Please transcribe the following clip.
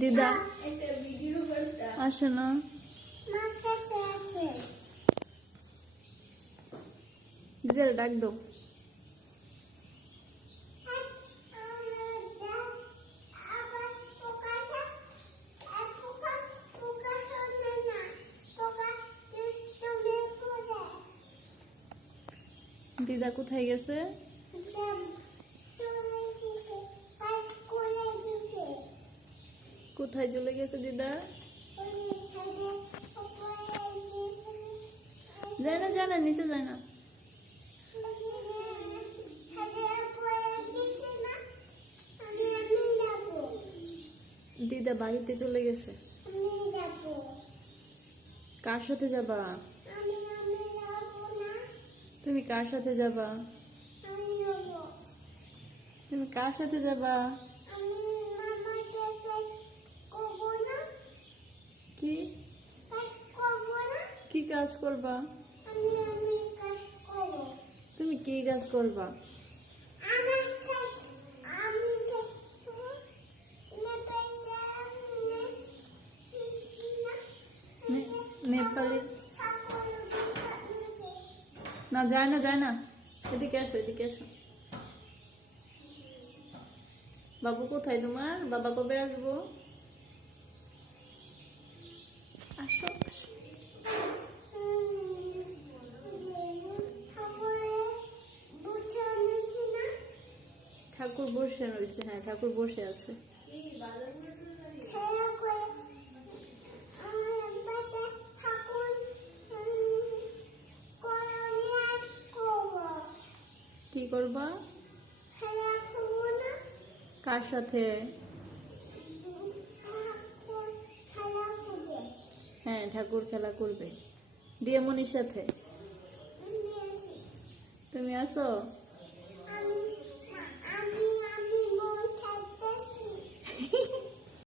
দিদা আসে না। দিদার ডাক দাও। দিদা কোথায় গেছে? কোথায় চলে গেছে দিদা? যায় না, যায় না, নিচে যায় না। দিদা বাড়িতে চলে গেছে। কার সাথে যাবা? তুমি কার সাথে যাবা? তুমি কার সাথে যাবা? কি কি কাজ করবা? তুমি কি কাজ করবা? নেপালি না, যায় না, যায় না। এদিকে আসো, এদিকে আসো। বাবু কোথায় তোমার? বাবা কবে আসবো? আসো, আসো। ঠাকুর বসে রয়েছে। হ্যাঁ, ঠাকুর বসে আছে। কি করবা? কার সাথে? হ্যাঁ, ঠাকুর খেলা করবে দিয়ামনির সাথে। তুমি আসো।